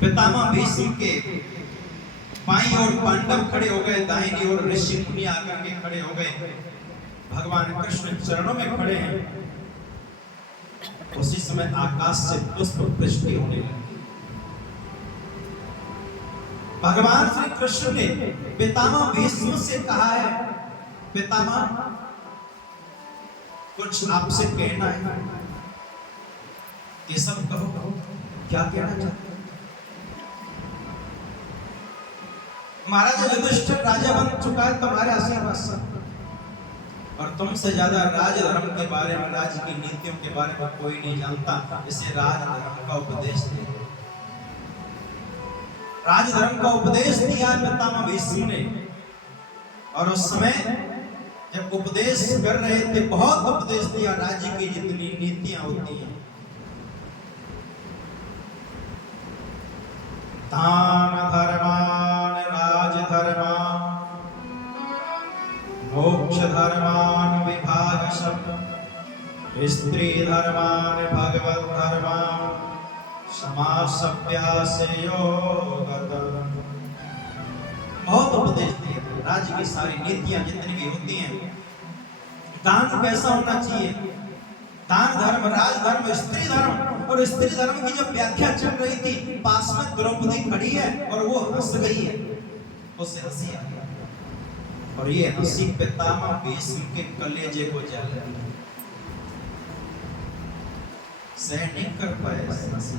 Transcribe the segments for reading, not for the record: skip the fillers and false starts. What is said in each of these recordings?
पितामह भीष्म के बाईं ओर पांडव खड़े हो गए, दाहिनी ओर ऋषि मुनि आकर के खड़े हो गए, भगवान कृष्ण चरणों में खड़े हैं। उसी समय आकाश से पुष्प वृष्टि होने लगी। भगवान श्री कृष्ण ने पितामह भीष्म से कहा है, पितामह कुछ आपसे कहना है। ये सब कहो, क्या कहना चाहते हैं? महाराज युधिष्ठिर राजा बन चुका है तुम्हारे आशीर्वाद से, और तुमसे ज्यादा राजधर्म के बारे में, राज्य की नीतियों के बारे में कोई नहीं जानता। इसे राजधर्म का उपदेश दे। राजधर्म का उपदेश दिया पितामह भीष्म ने, और उस समय जब उपदेश कर रहे थे, बहुत उपदेश दिया। राज्य की जितनी नीतियां होती हैं, दान धर्मान राजधर्मान मोक्ष धर्मान विभागशः स्त्री धर्मान भगवत धर्मान समासभ्यास योगतः। बहुत उपदेश दिए। राज्य की सारी नीतियां जितनी भी होती हैं, दान कैसा होना चाहिए, दान धर्म, राजधर्म, स्त्री धर्म। और स्त्री धर्म की जब व्याख्या चल रही थी, पास में द्रौपदी खड़ी है और वो हंस गई है, उससे हंसी आ गई, और ये हंसी पितामह भीष्म के कलेजे को जल रही है, सह नहीं कर पाए हंसी।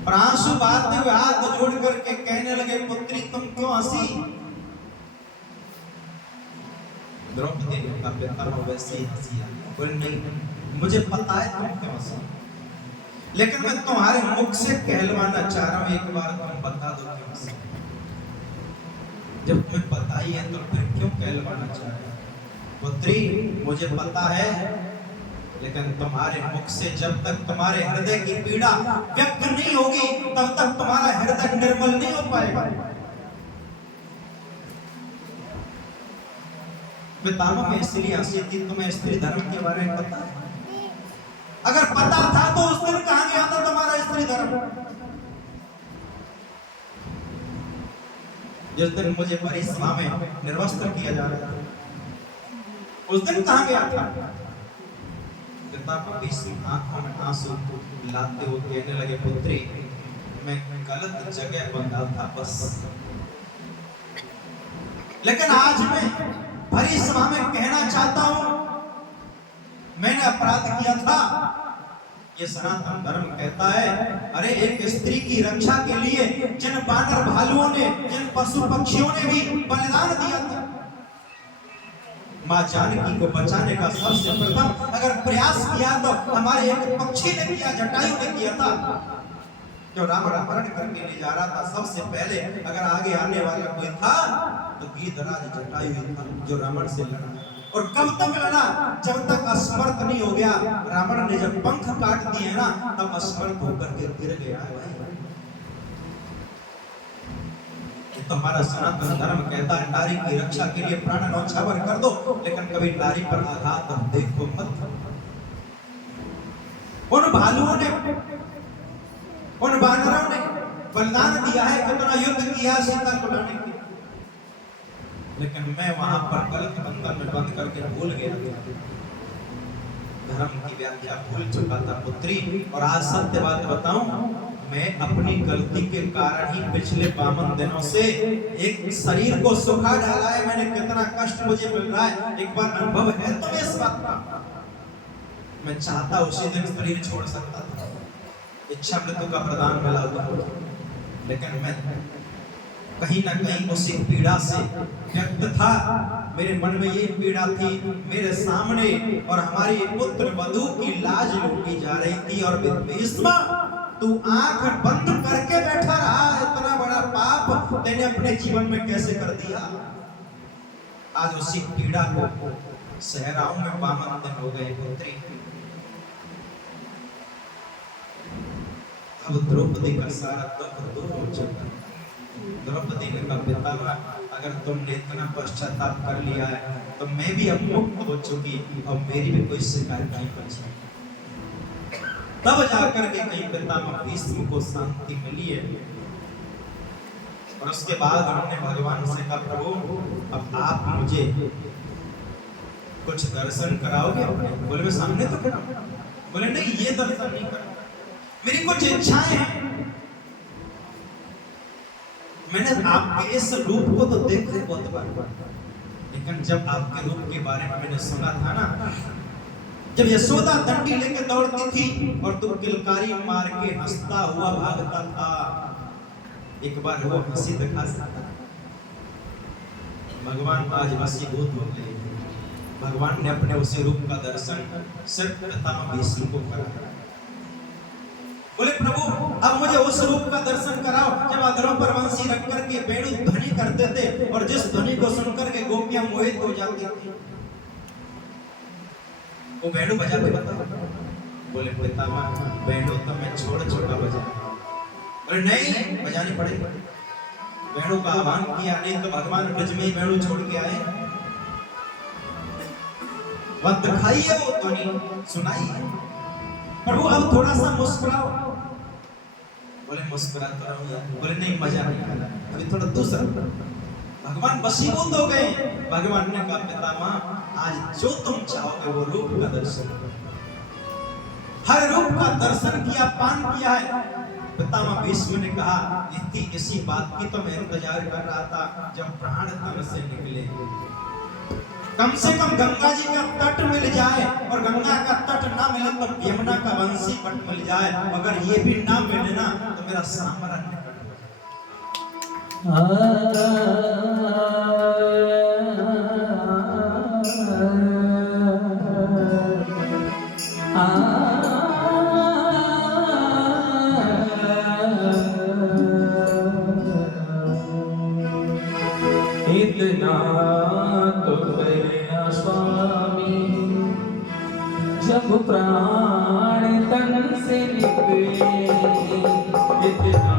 और आंसू बहाते हुए हाथ जोड़ करके कहने लगे, पुत्री तुम क्यों हंसी? द्रौपदी ने कहा, पितामह वैसे ही हंसी आ। बोले नहीं, मुझे पता है तुम क्यों हंसी, लेकिन मैं तुम्हारे मुख से कहलवाना चाह रहा हूं, एक बार तुम बता दो क्यों हंसी। जब तुम्हें पता ही है तो फिर क्यों कहलवाना चाह रहे हो? पुत्री मुझे पता है, लेकिन तुम्हारे मुख से जब तक तुम्हारे हृदय की पीड़ा व्यक्त नहीं होगी, तब तक तुम्हारा हृदय निर्मल नहीं हो पाएगा। पितामह में इसलिए हंसी थी, तुम्हें स्त्री धर्म के बारे में पता है? अगर पता था तो उस दिन कहां गया था तुम्हारा स्त्री धर्म? जिस दिन मुझे बड़ी सभा में निर्वस्त्र किया जा रहा था, उस दिन कहां गया था? पितामह भीष्म आंखों में आंसू लाते हुए कहने लगे, पुत्री मैं गलत जगह बंधा था बस, लेकिन आज मैं भरी सभा में कहना चाहता हूं, मैंने अपराध किया था। ये सनातन धर्म कहता है, अरे एक स्त्री की रक्षा के लिए जिन बानर भालुओं ने, जिन पशु पक्षियों ने भी बलिदान दिया था, मां जानकी को बचाने का सबसे प्रथम अगर प्रयास किया तो हमारे एक पक्षी ने किया, जटायु ने किया था। जो रावण अपहरण करके ले जा रहा था, सबसे पहले अगर आगे आने वाला कोई था तो गीधराज जटायु था, जो रावण से लड़ा। और कब तक लड़ा? जब तक असमर्थ नहीं हो गया। रावण ने जब पंख काट दिए ना, तब असमर्थ होकर के गिर गया है भाई। तो हमारा सनातन धर्म कहता है, नारी की रक्षा के लिए प्राण न्यौछावर कर दो, लेकिन कभी नारी पर आघात देखो मत। उन भालुओं ने, उन बानरों ने बलिदान दिया है, कितना युद्ध किया सीता को लाने के, लेकिन मैं वहां पर गलत बंधन में बंद करके भूल गया था, धर्म की व्याख्या भूल चुका था पुत्री। और आज सत्य बात बताऊं, मैं अपनी गलती के कारण ही पिछले 52 दिनों से एक शरीर को सुखा डाला है। मैंने कितना कष्ट मुझे मिल रहा है, एक बार अनुभव है तुम्हें इस बात का। मैं चाहता उसी दिन शरीर छोड़ सकता था, इच्छा मृत्यु का प्रदान मिला हुआ, लेकिन मैं कहीं ना कहीं उसी पीड़ा से व्यक्त था। मेरे मन में ये पीड़ा थी, मेरे सामने और हमारी पुत्र वधू की लाज लूटी जा रही थी, और भीष्म तू आंख बंद करके बैठा रहा। इतना बड़ा पाप तेने अपने जीवन में कैसे कर दिया? आज उसी पीड़ा को सह रहा हूं मैं, 52 दिन हो गए पुत्री। अब द्रौपदी का सारा दुख दूर हो चुका। द्रौपदी ने कहा, पितामह अगर तुमने इतना पश्चाताप कर लिया है तो मैं भी अब मुक्त हो चुकी, और मेरी भी कोई शिकायत नहीं बची। तब जाकर के कहीं पितामह भीष्म को शांति मिली है। और उसके बाद उन्होंने भगवान से कहा, प्रभु अब आप मुझे कुछ दर्शन कराओगे? बोले मैं सामने तो खड़ा हूं। बोले नहीं, ये दर्शन नहीं करा, मेरी कुछ इच्छाएं हैं। मैंने आपके इस रूप को तो देखा बहुत बार, लेकिन जब आपके रूप के बारे में मैंने सुना था ना, जब यशोदा दंडी लेके दौड़ती थी और तुम किलकारी मार के हंसता हुआ भागता था, एक बार वो हंसी दिखा सकता। भगवान आज वशीभूत हो गए। भगवान ने अपने उसी रूप का दर्शन सिर्फ पितामह भीष्म को कराया। बोले प्रभु अब मुझे उस रूप का दर्शन कराओ जब अधरों पर वंशी रख करके वेणु ध्वनि करते थे और जिस ध्वनि को सुनकर के गोपियां मोहित हो जाती थी। वो वेणु बजा के बताओ। बोले पितामह वेणु तो मैं छोड़ चुका बजा। बोले नहीं, बजानी पड़ेगी। वेणु का आह्वान किया, नहीं तो भगवान ब्रज में ही वेणु छोड़ के आए। वह दिखाइए, वो ध्वनि सुनाइए। प्रभु अब थोड़ा सा मुस्कुराओ। बोले मुस्कुरा तो रहा हूं। बोले नहीं, मजा नहीं आ रहा, अभी थोड़ा दूसरा। भगवान वशीभूत हो गए। भगवान ने कहा पितामह आज जो तुम चाहोगे वो रूप का दर्शन, हर रूप का दर्शन किया, पान किया है। पितामह भीष्म ने कहा इसी बात की तो मैं इंतजार कर रहा था जब प्राण तन से निकले। कम से कम गंगा जी का तट मिल जाए, और गंगा का तट ना मिले तो यमुना का वंशी पट मिल जाए। अगर ये भी ना मिले ना तो मेरा सामरा निकट इतना तो करना स्वामी जब प्राण तन से निकले। इतना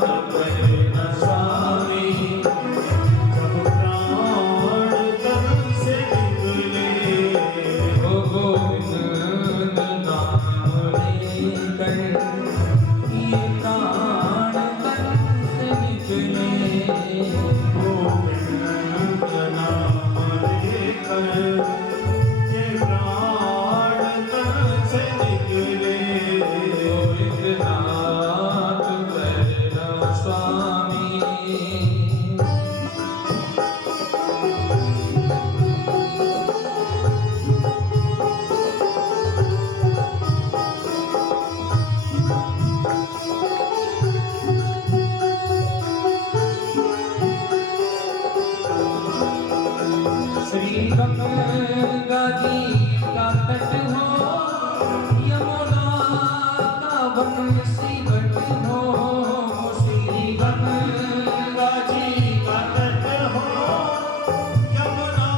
तो करना स्वामी जब प्राण तन से निकले। ओ गोविंद नाम लेकर ये प्राण तन से निकले। श्री गंगा जी का तट हो, यमुना का बंसी घट हो। श्री गंगा जी का तट हो, यमुना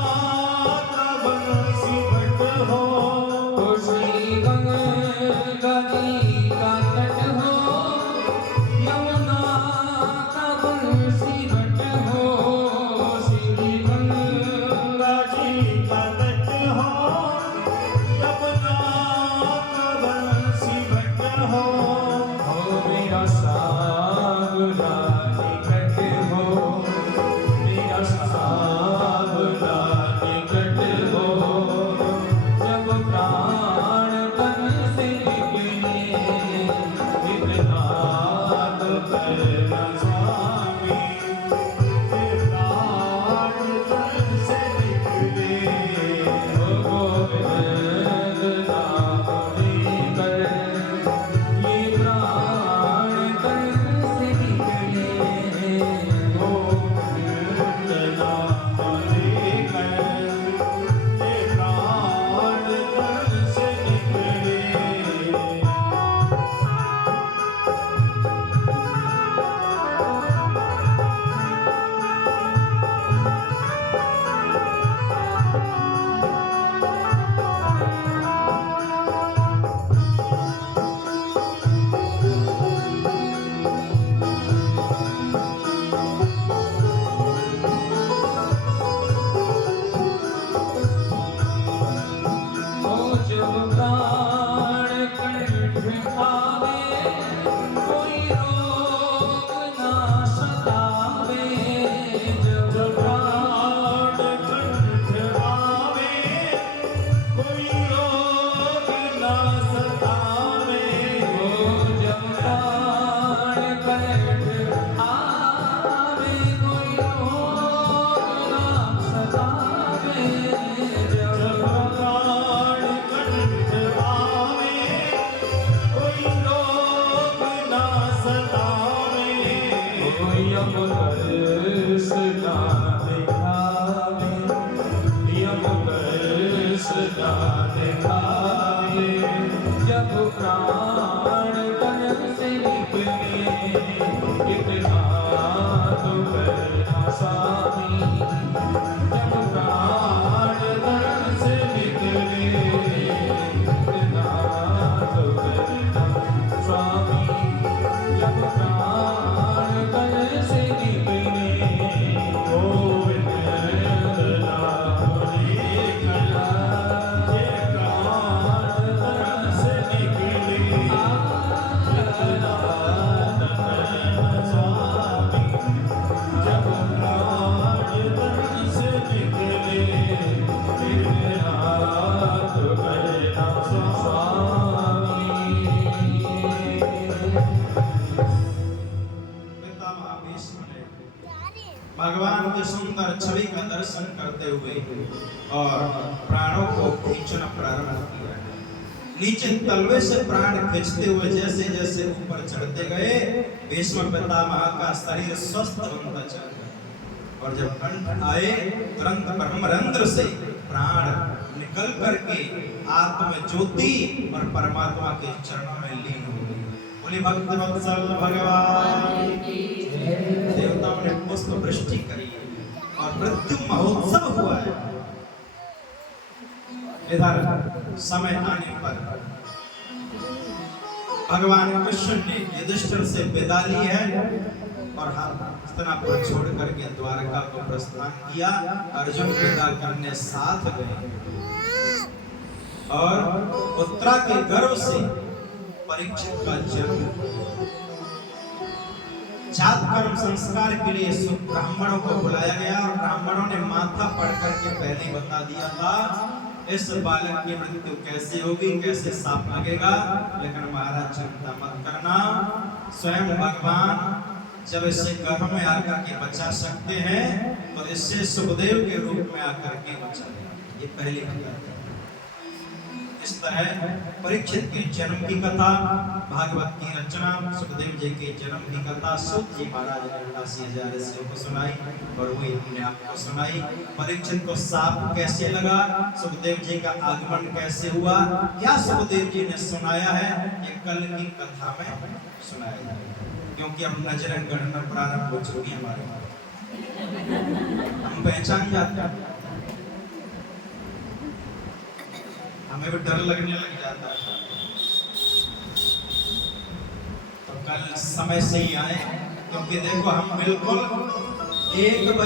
का बंसी घट हो। श्री गंगा जी का तट हो, यमुना का बंसी घट हो। श्री गंगा जी का तट हो, यमुना का बंसी घट हो। मेरा भगवान की सुंदर छवि का दर्शन करते हुए और प्राणों को खींचना प्रारंभ किया। नीचे तलवे से प्राण खींचते हुए जैसे जैसे ऊपर चढ़ते गए भीष्म पितामह का शरीर स्वस्थ होता चला गया। और जब कंठ आए तुरंत ब्रह्मरंध्र से प्राण निकल करके आत्म ज्योति और परमात्मा के चरणों में लीन हो गई। बोले भक्त वत्सल भगवान की देवताओं ने पुष्प वृष्टि करी और मृत्यु महोत्सव हुआ है। इधर समय आने पर भगवान कृष्ण ने युधिष्ठिर से विदा ली है और हस्तिनापुर छोड़ करके द्वारका को प्रस्थान किया। अर्जुन विदा करने साथ गए और उत्तरा के गर्भ से परीक्षित का जन्म। जात कर्म संस्कार के लिए ब्राह्मणों को बुलाया गया और ब्राह्मणों ने माथा पढ़ करके पहले बता दिया था इस बालक की मृत्यु कैसे होगी, कैसे साफ लगेगा। लेकिन महाराज चिंता मत करना, स्वयं भगवान जब इसे गर्भ में आकर के बचा सकते हैं तो इससे सुखदेव के रूप में आकर के बचा। ये पहली कथा। इस तरह परीक्षित के जन्म की कथा, भागवत की रचना, सुखदेव जी के जन्म की कथा सूत जी महाराज ने 88,000 ऋषियों को सुनाई और वही अपने आप को सुनाई। परीक्षित को साप कैसे लगा, सुखदेव जी का आगमन कैसे हुआ, क्या सुखदेव जी ने सुनाया है, ये कल की कथा में सुनाया जाएगा। क्योंकि अब नजरें गणना प्रारंभ हो चुकी है हमारे, हम पहचान जाते हैं, हमें भी डर लगने लग जाता है। तो कल समय से ही आए, क्योंकि देखो हम बिल्कुल 1 बजे